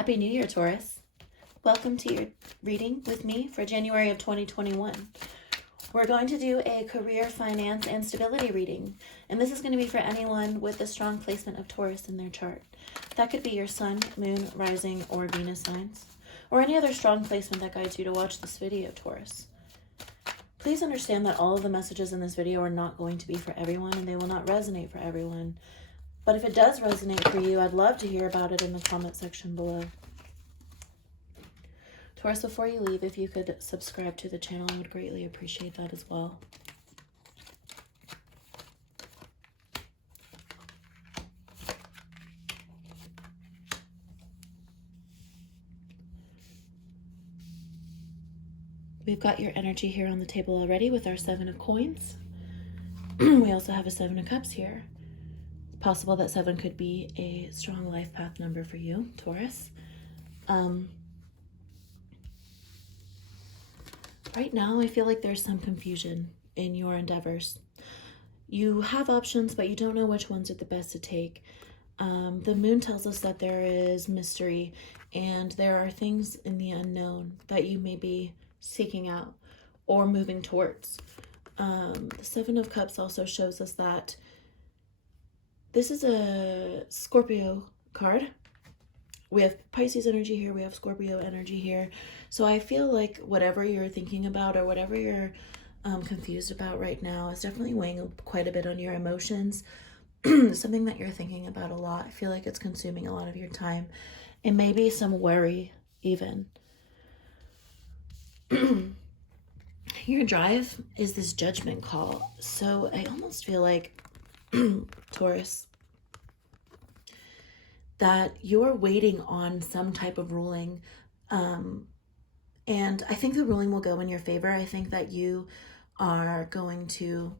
Happy New Year, Taurus. Welcome to your reading with me for January of 2021. We're going to do a career, finance, and stability reading, and this is going to be for anyone with a strong placement of Taurus in their chart. That could be your sun, moon, rising, or Venus signs, or any other strong placement that guides you to watch this video, Taurus. Please understand that all of the messages in this video are not going to be for everyone, and they will not resonate for everyone. But if it does resonate for you, I'd love to hear about it in the comment section below. Taurus, before you leave, if you could subscribe to the channel, I would greatly appreciate that as well. We've got your energy here on the table already with our 7 of coins. We also have a 7 of cups here. It's possible that 7 could be a strong life path number for you, Taurus. Right now, I feel like there's some confusion in your endeavors. You have options, but you don't know which ones are the best to take. The moon tells us that there is mystery, and there are things in the unknown that you may be seeking out or moving towards. The 7 of Cups also shows us that this is a Scorpio card. We have Pisces energy here, we have Scorpio energy here. So I feel like whatever you're thinking about or whatever you're confused about right now is definitely weighing quite a bit on your emotions. Something that you're thinking about a lot. I feel like it's consuming a lot of your time. And maybe some worry even. Your drive is this judgment call. So I almost feel like, Taurus, that you're waiting on some type of ruling. And I think the ruling will go in your favor. I think that you are going to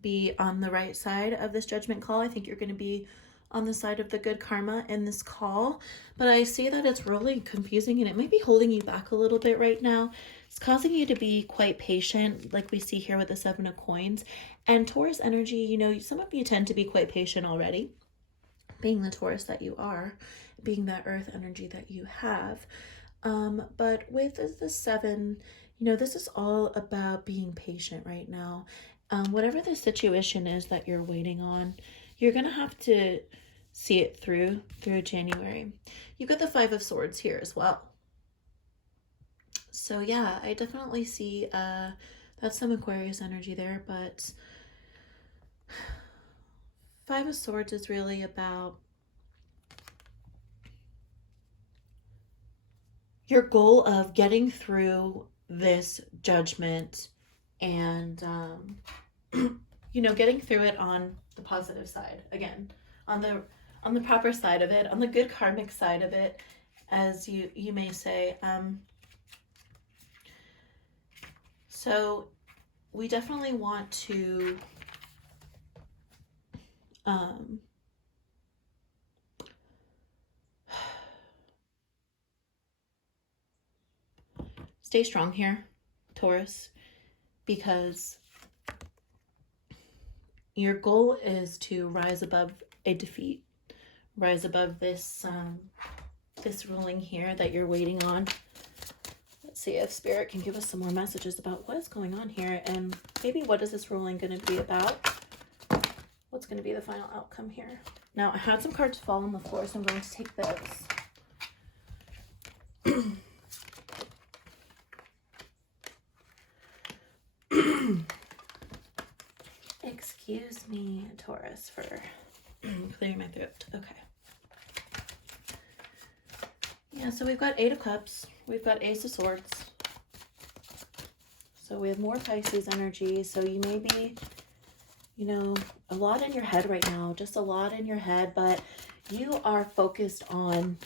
be on the right side of this judgment call. I think you're going to be on the side of the good karma in this call. But I see that it's really confusing and it might be holding you back a little bit right now. It's causing you to be quite patient, like we see here with the 7 of coins. And Taurus energy, you know, some of you tend to be quite patient already, being the Taurus that you are, being that earth energy that you have. But with the 7, you know, this is all about being patient right now. Whatever the situation is that you're waiting on, you're going to have to see it through January. You've got the 5 of Swords here as well. So yeah, I definitely see that's some Aquarius energy there, but 5 of Swords is really about your goal of getting through this judgment and, you know, getting through it on the positive side, again, on the proper side of it, on the good karmic side of it, as you may say. So we definitely want to stay strong here, Taurus, because your goal is to rise above a defeat, rise above this this ruling here that you're waiting on. Let's see if Spirit can give us some more messages about what is going on here, and maybe what is this ruling going to be about? What's going to be the final outcome here? Now, I had some cards fall on the floor, so I'm going to take those. Excuse me, Taurus, for clearing my throat. Okay. Yeah, so we've got 8 of Cups. We've got Ace of Swords. So we have more Pisces energy. So you may be, you know, a lot in your head right now. Just a lot in your head. But you are focused on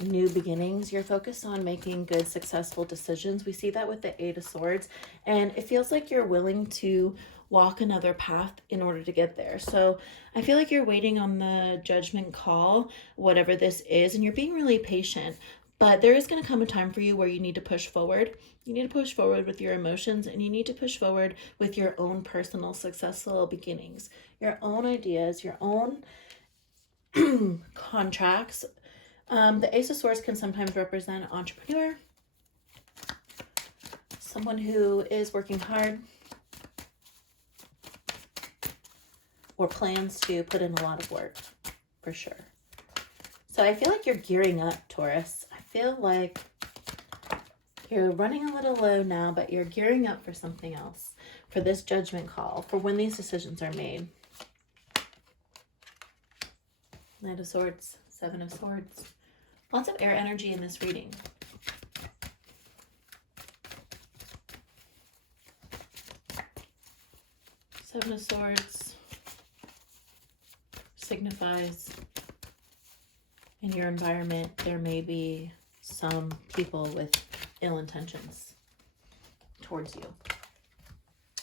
new beginnings. You're focused on making good, successful decisions. We see that with the 8 of Swords. And it feels like you're willing to walk another path in order to get there. So I feel like you're waiting on the judgment call, whatever this is, and you're being really patient. But there is going to come a time for you where you need to push forward. You need to push forward with your emotions, and you need to push forward with your own personal successful beginnings, your own ideas, your own contracts, The Ace of Swords can sometimes represent an entrepreneur, someone who is working hard or plans to put in a lot of work, for sure. So I feel like you're gearing up, Taurus. I feel like you're running a little low now, but you're gearing up for something else, for this judgment call, for when these decisions are made. Knight of Swords, Seven of Swords. Lots of air energy in this reading. Seven of Swords signifies in your environment there may be some people with ill intentions towards you.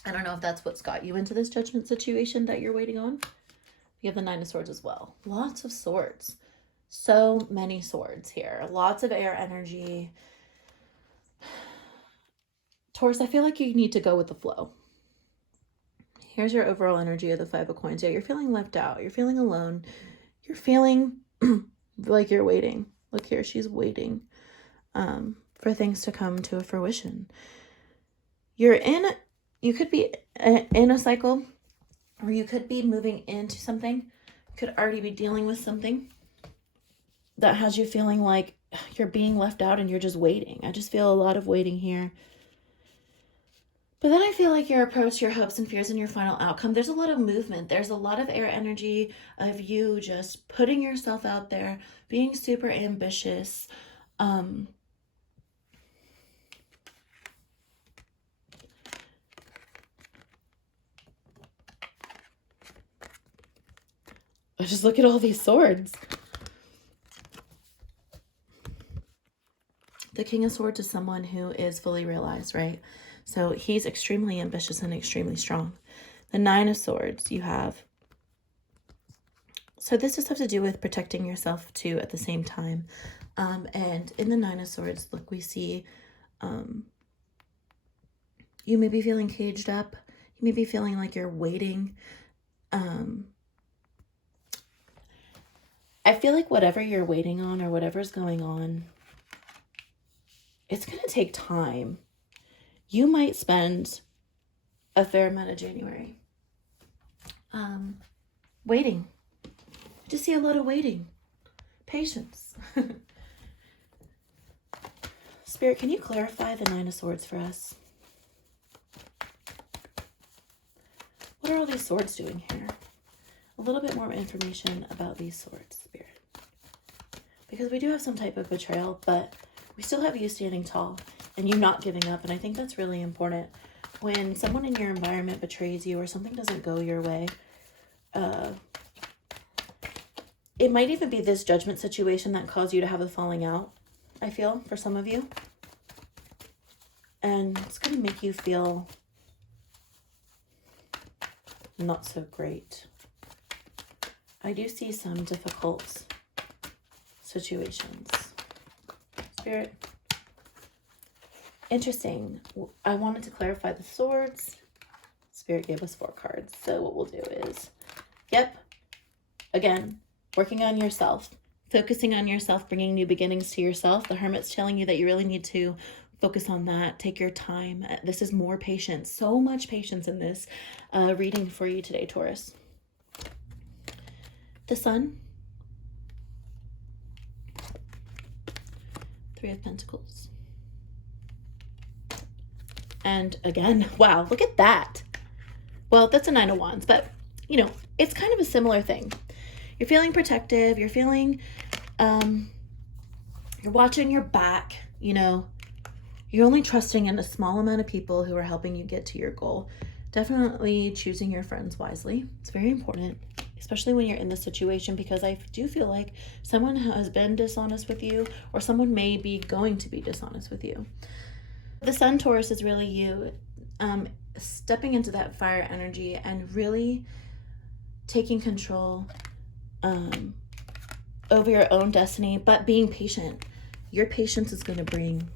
I don't know if that's what's got you into this judgment situation that you're waiting on. You have the Nine of Swords as well. Lots of swords. So many swords here. Lots of air energy. Taurus, I feel like you need to go with the flow. Here's your overall energy of the Five of Coins. Yeah, you're feeling left out. You're feeling alone. You're feeling like you're waiting. Look here, she's waiting for things to come to a fruition. You could be in a cycle, or you could be moving into something. You could already be dealing with something that has you feeling like you're being left out and you're just waiting. I just feel a lot of waiting here. But then I feel like your approach, your hopes and fears, and your final outcome, there's a lot of movement. There's a lot of air energy of you just putting yourself out there, being super ambitious. Just look at all these swords. The King of Swords is someone who is fully realized, right? So he's extremely ambitious and extremely strong. The Nine of Swords you have. So this just has to do with protecting yourself too at the same time. And in the Nine of Swords, look, we see you may be feeling caged up. You may be feeling like you're waiting. I feel like whatever you're waiting on or whatever's going on, it's going to take time. You might spend a fair amount of January waiting. I just see a lot of waiting. Patience. Spirit, can you clarify the Nine of Swords for us? What are all these swords doing here? A little bit more information about these swords, Spirit. Because we do have some type of betrayal, but we still have you standing tall and you not giving up. And I think that's really important. When someone in your environment betrays you or something doesn't go your way, it might even be this judgment situation that caused you to have a falling out, I feel, for some of you. And it's going to make you feel not so great. I do see some difficult situations. Spirit. Interesting. I wanted to clarify the swords. Spirit gave us 4 cards. So what we'll do is, yep, again, working on yourself, focusing on yourself, bringing new beginnings to yourself. The Hermit's telling you that you really need to focus on that. Take your time. This is more patience. So much patience in this reading for you today, Taurus. The Sun. 3 of Pentacles. And again, wow, look at that. Well, that's a 9 of Wands, but you know, it's kind of a similar thing. You're feeling protective. You're feeling, you're watching your back, you know, you're only trusting in a small amount of people who are helping you get to your goal. Definitely choosing your friends wisely. It's very important, especially when you're in this situation, because I do feel like someone has been dishonest with you or someone may be going to be dishonest with you. The Sun, Taurus, is really you stepping into that fire energy and really taking control over your own destiny, but being patient. Your patience is going to bring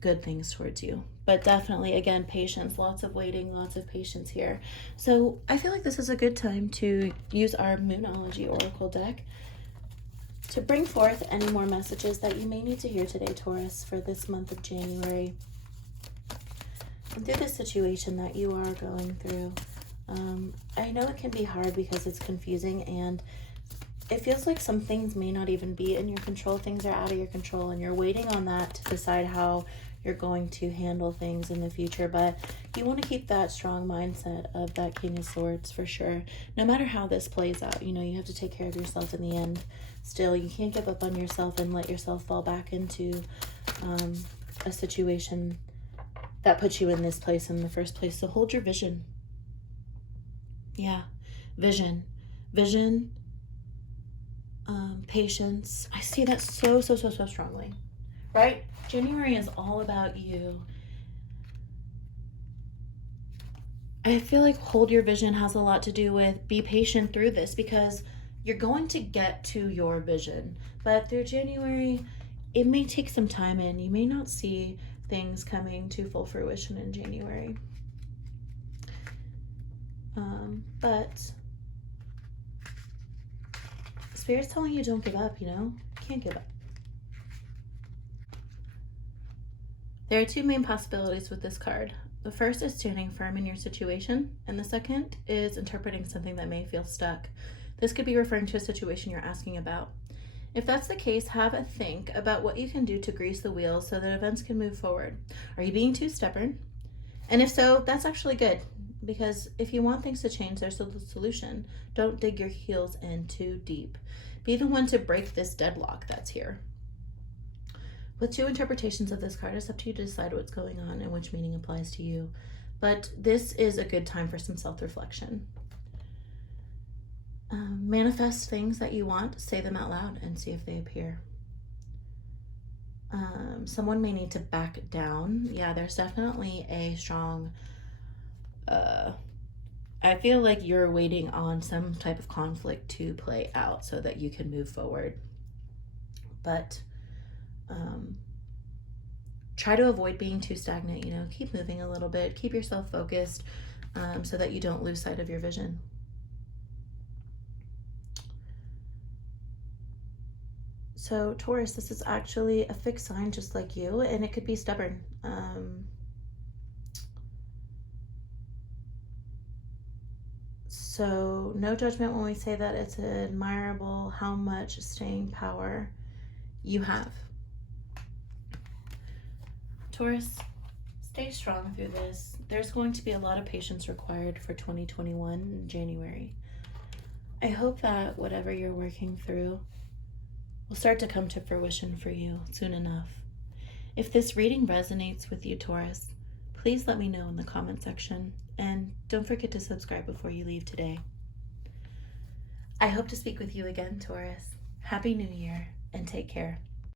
good things towards you. But definitely, again, patience, lots of waiting, lots of patience here. So I feel like this is a good time to use our Moonology Oracle deck. to bring forth any more messages that you may need to hear today, Taurus, for this month of January. And through this situation that you are going through, I know it can be hard because it's confusing and it feels like some things may not even be in your control. Things are out of your control and you're waiting on that to decide how you're going to handle things in the future. But you want to keep that strong mindset of that King of Swords for sure. No matter how this plays out, you know, you have to take care of yourself in the end. Still, you can't give up on yourself and let yourself fall back into a situation that puts you in this place in the first place. So hold your vision. Yeah, vision. Vision, patience. I see that so strongly, right? January is all about you. I feel like hold your vision has a lot to do with be patient through this because you're going to get to your vision. But through January, it may take some time and you may not see things coming to full fruition in January. But Spirit's telling you don't give up, you know? Can't give up. There are two main possibilities with this card. The first is standing firm in your situation, and the second is interpreting something that may feel stuck. This could be referring to a situation you're asking about. If that's the case, have a think about what you can do to grease the wheels so that events can move forward. Are you being too stubborn? And if so, that's actually good, because if you want things to change, there's a solution. Don't dig your heels in too deep. Be the one to break this deadlock that's here. With two interpretations of this card, it's up to you to decide what's going on and which meaning applies to you. But this is a good time for some self-reflection. Manifest things that you want, say them out loud, and see if they appear. Someone may need to back down. Yeah, there's definitely a strong... I feel like you're waiting on some type of conflict to play out so that you can move forward. But... try to avoid being too stagnant, you know, keep moving a little bit, keep yourself focused so that you don't lose sight of your vision. So Taurus, this is actually a fixed sign just like you, and it could be stubborn. So no judgment when we say that it's admirable how much staying power you have. Taurus, stay strong through this. There's going to be a lot of patience required for 2021 January. I hope that whatever you're working through will start to come to fruition for you soon enough. If this reading resonates with you, Taurus, please let me know in the comment section, and don't forget to subscribe before you leave today. I hope to speak with you again, Taurus. Happy New Year, and take care.